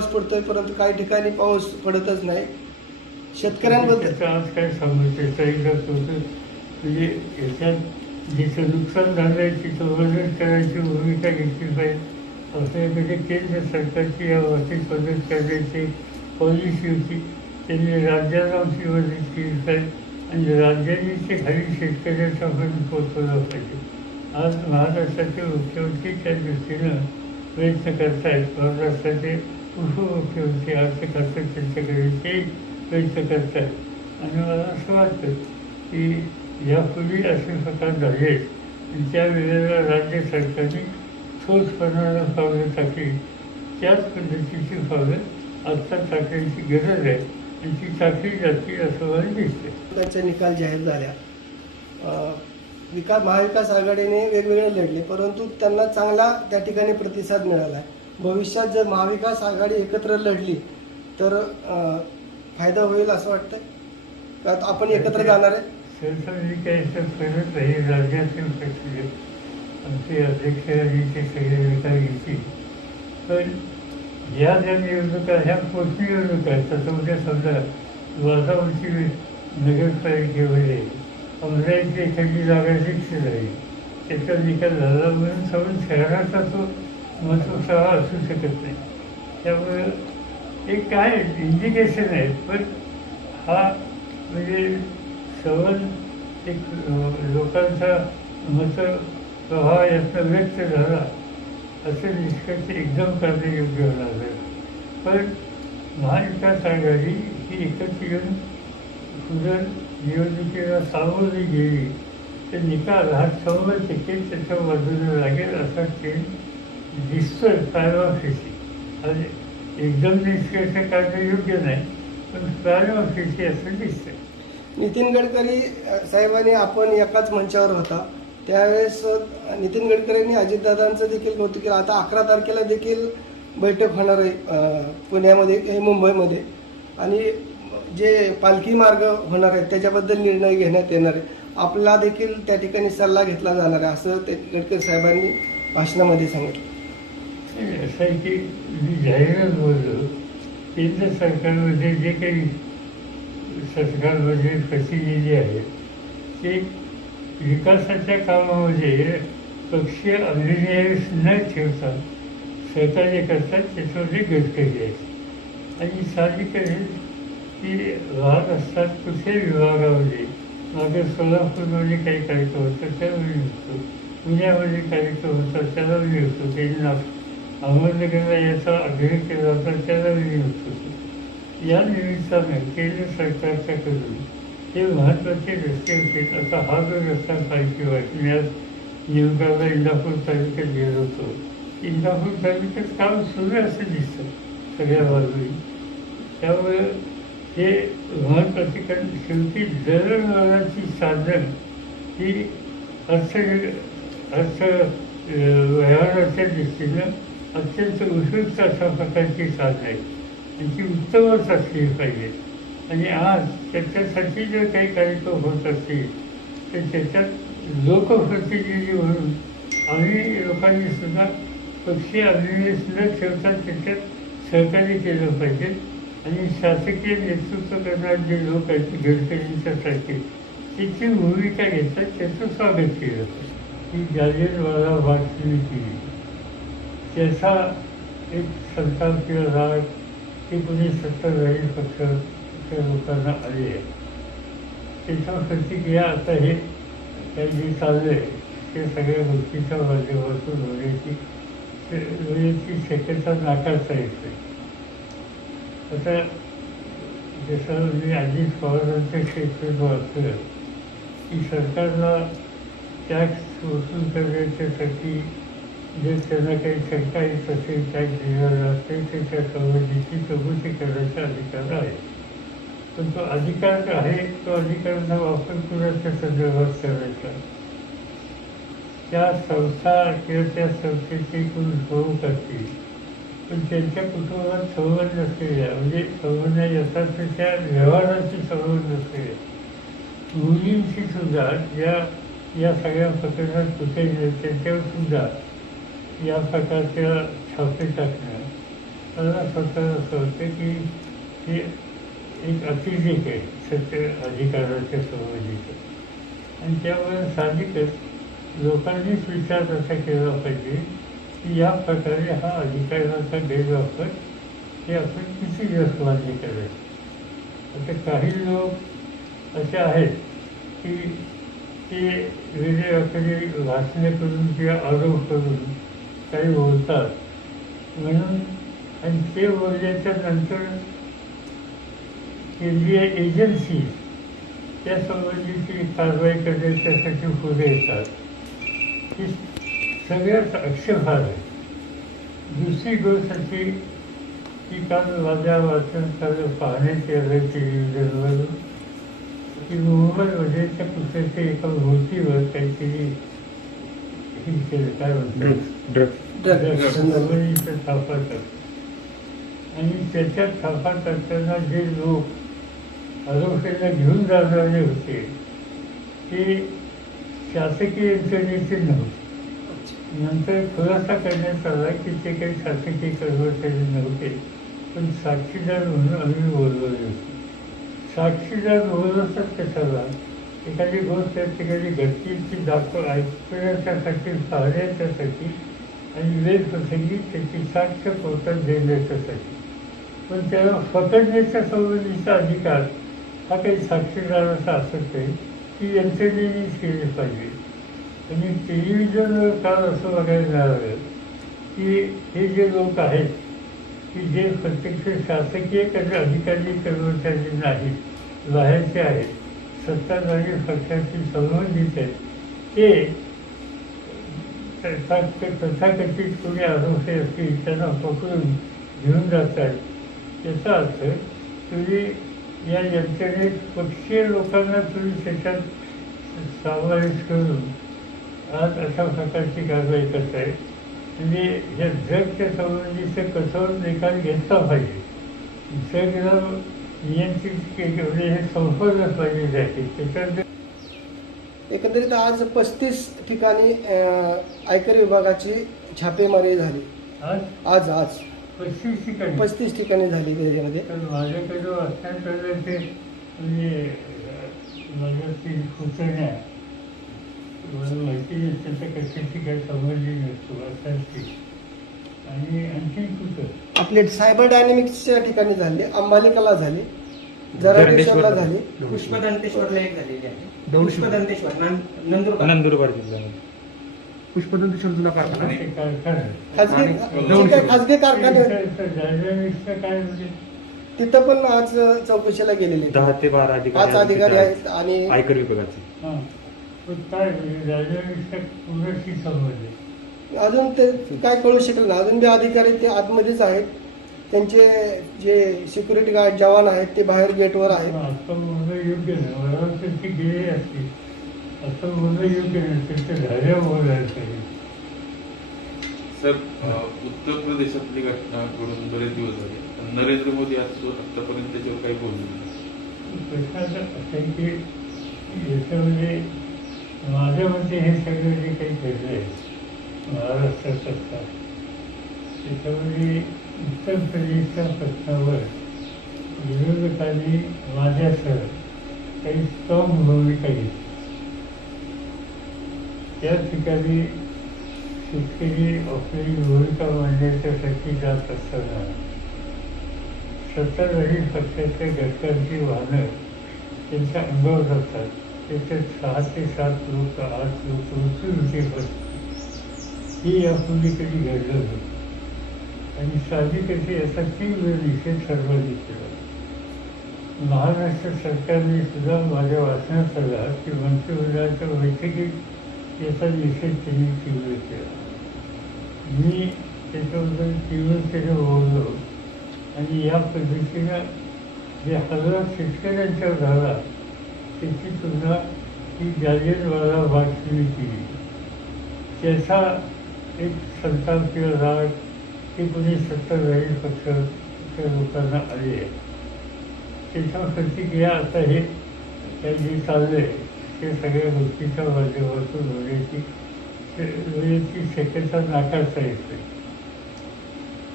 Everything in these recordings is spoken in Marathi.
पाऊस पडतोय, परंतु काही ठिकाणी पाऊस पडतच नाही. शेतकऱ्यांबद्दल त्याचं आज काय सांगू, त्याचा एकदा होतं म्हणजे याच्यात जिथं नुकसान झालं आहे तिथं मदत करायची भूमिका घेतली पाहिजे. असं म्हणजे केंद्र सरकारची या बाबतीत मदत करण्याची पॉलिसी होती, त्यांनी राज्याला आमची मदत केली पाहिजे आणि राज्यांनी ते खाली शेतकऱ्यांच्यापर्यंत पोचवलं पाहिजे. आज महाराष्ट्राचे मुख्यमंत्री त्या दृष्टीनं प्रयत्न करत आहेत. महाराष्ट्राचे उपमुख्यमंत्री अर्थ खातं त्यांच्याकडे ते प्रयत्न करत आहेत. आणि मला असं वाटतं की यापूर्वी असे प्रकार झाले आणि त्यावेळेला राज्य सरकारने ठोसपणानं पावलं टाकली. त्याच पद्धतीची पावलं आत्ता टाकण्याची गरज आहे आणि ती टाकली जाते असं मला दिसतं. त्यांचे निकाल जाहीर झाल्या. महाविकास आघाडीने वेगवेगळे लढले, परंतु त्यांना चांगला त्या ठिकाणी प्रतिसाद मिळाला आहे. भविष्यात जर महाविकास आघाडी एकत्र लढली तर फायदा होईल असं वाटतं का? आपण एकत्र जाणार आहे? सरकारने काही करत नाही. राज्यातील प्रक्रिया आमचे अध्यक्ष आणि ते सगळे निकाल घेतील. पण ह्या ज्या निवडणुका ह्या पोटनिवडणुका आहेत. तसं उद्या समजा वातावरची नगरपालिकेमध्ये अमरावती एखादी जागा रिक्त झाली, त्याचा निकाल झाला म्हणून सगळं शहराचा तो महत्त्वाचा असू शकत नाही. त्यामुळं एक काय इंडिकेशन आहे. पण हा म्हणजे सवन एक लोकांचा मतप्रवाह यातनं व्यक्त झाला असे निष्कर्ष एकदम करणे योग्य होणार नाही. पण महाविकास आघाडी ही एकत्र येऊन पुढं निवडणुकीला सामोरी गेली तर निकाल हा 100% त्याच्या बाजूने लागेल असा ट्रेंड दिसतोय प्रायमाफेसी. आणि एकदम निष्कर्ष काढणं योग्य नाही, पण प्रायमाफेसी असं दिसतंय. नितीन गडकरी साहेबांनी आपण एकाच मंचावर होता त्यावेळेस नितीन गडकरींनी अजितदादांचं देखील कौतुक केलं. आता 11 तारखेला देखील बैठक होणार आहे पुण्यामध्ये मुंबईमध्ये, आणि जे पालखी मार्ग होणार आहेत त्याच्याबद्दल निर्णय घेण्यात येणार आहे. आपला देखील त्या ठिकाणी सल्ला घेतला जाणार आहे असं ते गडकरी साहेबांनी भाषणामध्ये सांगितलं. असं आहे की मी जाहीरच बोललो, केंद्र सरकारमध्ये जे काही सरकारमध्ये प्रतिनिधी आहेत ते विकासाच्या कामामध्ये पक्षीय अभिनय न ठेवता सहकार्य करतात. त्याच्यामध्ये गडकरी आहेत आणि साहजिकच की भाग असतात कुठे विभागामध्ये. मागे सोलापूरमध्ये काही कार्यक्रम होतं त्यावेळी होतो, पुण्यामध्ये कार्यक्रम होता त्यावेळी होतो, त्यांनी अहमदनगरला याचा आग्रह केला होता त्यावेळी होतो. या निमित्तानं केंद्र सरकारच्याकडून हे महत्त्वाचे रस्ते होते. आता हा जो रस्ता पाहिजे वाटतो, मी आज निवडगावला इंदापूर तालुक्यात गेलो होतो. इंदापूर तालुक्यात काम सुरू असं दिसतं सगळ्या बाजूनी. त्यामुळे हे महत्त्वाचे, कारण शेवटी दळणवळणाची साधन ही अर्थ व्यवहाराच्या दृष्टीनं अत्यंत उपयुक्त अशा प्रकारची साधनं आहेत आणि ती उत्तमच असली पाहिजे. आणि आज त्याच्यासाठी जर काही कार्यक्रम होत असतील तर त्याच्यात लोकप्रतिनिधी म्हणून आम्ही लोकांनी सुद्धा पक्षीय अभिनय न ठेवता त्याच्यात सहकार्य केलं पाहिजे. आणि शासकीय नेतृत्व करणारे जे लोक आहेत गडकरींच्यासारखे त्याची भूमिका घेतात, त्याचं स्वागत केलं पाहिजे. ही जालियनवाला बाग सुरू केली त्याचा एक संताप किंवा राग ते पुणे सत्ताधारी पक्षाच्या लोकांना आले आहे. त्याच्या प्रतिक्रिया आता हे काही जे चाललं आहे ते सगळ्या गोष्टीच्या माध्यमातून होण्याची शक्यता नाकारता येत नाही. आता जसं मी अजित पवारांच्या क्षेत्रात वाचलं की सरकारला टॅक्स वसूल करण्याच्यासाठी जर त्यांना काही शंका येत असेल, टॅक्स देणारा असेल तर त्या संबंधीची चौकशी करण्याचा अधिकार आहे. पण तो अधिकार आहे, तो अधिकारांचा वापर कुणाच्या संदर्भात करायचा. त्या संस्था किंवा त्या संस्थेचे कोण प्रमुख असतील पण त्यांच्या कुटुंबात संबंध नसलेल्या, म्हणजे संबंध येतात तर त्या व्यवहाराशी संबंध नसलेल्या मुलींशी सुद्धा या सगळ्या प्रकरणात कुठे त्यांच्यावर सुद्धा या प्रकारच्या छापे टाकणं मला स्वतः असं होतं की हे एक अतिरेक आहे सत्य अधिकाराच्या संबंधीचं आणि त्यामुळे साहजिकच लोकांनीच विचार असा केला पाहिजे की या प्रकारे हा अधिकाराचा गैरवापर हे आपण किती दिवस मान्य करायचं. आता काही लोक असे आहेत की ते वेगवेगळ्या भाषणे करून किंवा आरोप करून काही बोलतात म्हणून आणि ते बोलल्याच्या नंतर केंद्रीय एजन्सी त्या संबंधीची कारवाई करण्यासाठी पुढे येतात. ही सगळ्यात आक्षेपार्ह आहे. दुसरी गोष्ट अशी की काल माझ्या वाचनात पाहण्यात आलं टेलिव्हिजनवर की मुंबईमध्ये त्या कुत्र्याच्या एका मूर्तीवर काहीतरी हे केलं, काय म्हणतात संबंधीचं छापा टाकतात आणि त्याच्या छापा टाकताना जे लोक आरोग्याला घेऊन जाणारे होते ते शासकीय यंत्रणेचे नव्हते. नंतर खुलासा करण्यात आला की ते काही शासकीय कर्मचारी नव्हते पण साक्षीदार म्हणून आम्ही बोलवले होते. साक्षीदार बोलवतात कशाला? एखादी गोष्ट त्या ठिकाणी घटनेची दाखल ऐकण्याच्यासाठी पाहण्याच्यासाठी आणि वेळप्रसंगी त्याची साक्ष कोर्टात देण्याच्यासाठी. पण त्याला पकडण्याच्या संबंधीचा अधिकार हा काही साक्षीदाराचा असत नाही, ती यंत्रणेनेच केली पाहिजे. आणि टेलिव्हिजनवर काल असं बघायला मिळालं की हे जे लोक आहेत की जे प्रत्यक्ष शासकीय अधिकारी कर्मचारी नाहीत, बाहेरचे आहेत, सत्ताधारी पक्षाशी संबंधित आहेत, ते तथाकथित कोणी आरोपी असतील त्यांना पकडून घेऊन जातात. याचा अर्थ तुम्ही या यंत्रणेत पक्षीय लोकांना तुम्ही त्याच्यात समावेश करून आज अशा प्रकारची कारवाई करताय. म्हणजे या जगच्या संबंधीचं कठोर निकाल घेतला पाहिजे. जगला नियंत्रित केले म्हणजे हे संपवलंच पाहिजे जाते. त्याच्यानंतर एकंदरीत आज 35 ठिकाणी आयकर विभागाची छापेमारी झाली. आज 35 ठिकाणी झाली त्याच्यामध्ये. तर माझ्याकडे वाचण्यात आलं ते म्हणजे माझ्या ती सुचण्या मला माहिती नसतं तर कशाची काय संबंधी नसतो वाचायची. आणि आणखी कुठं आपले सायबर डायनेमिक्सच्या ठिकाणी झाले, अंबालिकाला झाले, जराडेश्वरला झाले, पुष्पदंतेश्वरला एक झालेली आहे. पुष्पदंतेश्वर नंदुरबार जिल्ह्यामध्ये पुष्पदंतेश्वर जुना कारखाना ते कारखाना खाजगी कारखाने डायनामिक्सचं काय म्हणजे तिथं पण आज चौकशीला गेलेले 10 ते 12 पाच अधिकारी आहेत आणि आयकर विभागाचे. हां पण काय डायनामिक्सचा पुरेशी संबंध आहे. अजून ते काय कळू शकलं ना. अजून बी अधिकारी ते आतमध्येच आहेत. त्यांचे जे सिक्युरिटी गार्ड जवान आहेत ते बाहेर गेटवर आहेत. असं बोलणं योग्य नाही. मला वाटतं ती गेली असती. असं बोलणं योग्य नाही. त्याच्या झाल्या बोलायचं. सर, उत्तर प्रदेशातली घटना घडून बरेच दिवस झाले पण नरेंद्र मोदी आतापर्यंत त्याच्यावर काही बोलले नाही. प्रश्नाचं असं आहे की याच्यामध्ये माझ्या मते हे सगळं जे काही घडलं आहे महाराष्ट्रात असतात त्याच्यामध्ये उत्तर प्रदेशच्या प्रश्नावर विरोधकांनी माझ्यासह काही स्ट्रॉंग भूमिका घेतली. त्या ठिकाणी शेतकरी आपली भूमिका मांडण्याच्यासाठी जात असताना सत्ताधारी पक्षाच्या घटकांची वाहनं त्यांच्या अंगावर जातात. त्याच्यात 6 ते 7 लोक 8 लोक मृत्यूमुखी पडतात. ही यापूर्वी कधी घडलं होतं आणि साहजिकच याचा तीव्र निषेध सर्वांनी केला. महाराष्ट्र सरकारने सुद्धा माझ्या वाचण्यात आला की मंत्रिमंडळाच्या बैठकीत याचा निषेध त्यांनी तीव्र केला. मी त्याच्याबद्दल तीव्रतेने बोललो आणि या पद्धतीनं जे हल्ला शेतकऱ्यांच्यावर झाला त्याची तुलना ही जालियनवाला बागची केली. त्याचा एक संताप किंवा राग हे कोणी सत्ताधारी पक्षाच्या लोकांना आले आहे. त्याच्या प्रतिक्रिया आता हे जे चाललं आहे ते सगळ्या गोष्टीच्या माध्यमातून होण्याची शक्यता नाकारता येत नाही.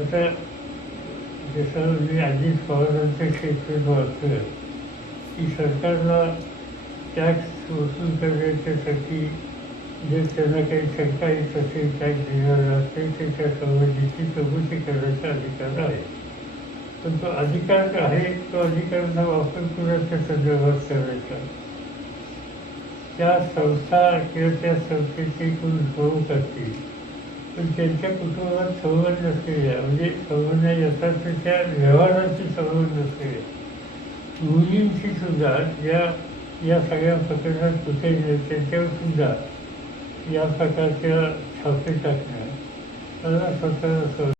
आता जसं मी अजित पवारांचं क्षेत्र वाचलं की सरकारला टॅक्स वसूल करण्याच्यासाठी जर त्यांना काही शंका येत असेल टॅक्स देणारा असेल तर त्या संबंधीची चौकशी करण्याचा अधिकार आहे. पण तो अधिकार आहे तो अधिकाराचा वापर कुणाच्या संदर्भात करायचा. त्या संस्था किंवा त्या संस्थेचे कोण प्रमुख असतील पण त्यांच्या कुटुंबात संबंध नसलेल्या म्हणजे संबंध यथार्थ त्या व्यवहाराचे संबंध नसलेल्या मुलींशी सुद्धा या सगळ्या प्रकरणात कुठे त्यांच्यावर सुद्धा या प्रकारच्या छापे टाकणं मला स्वतःला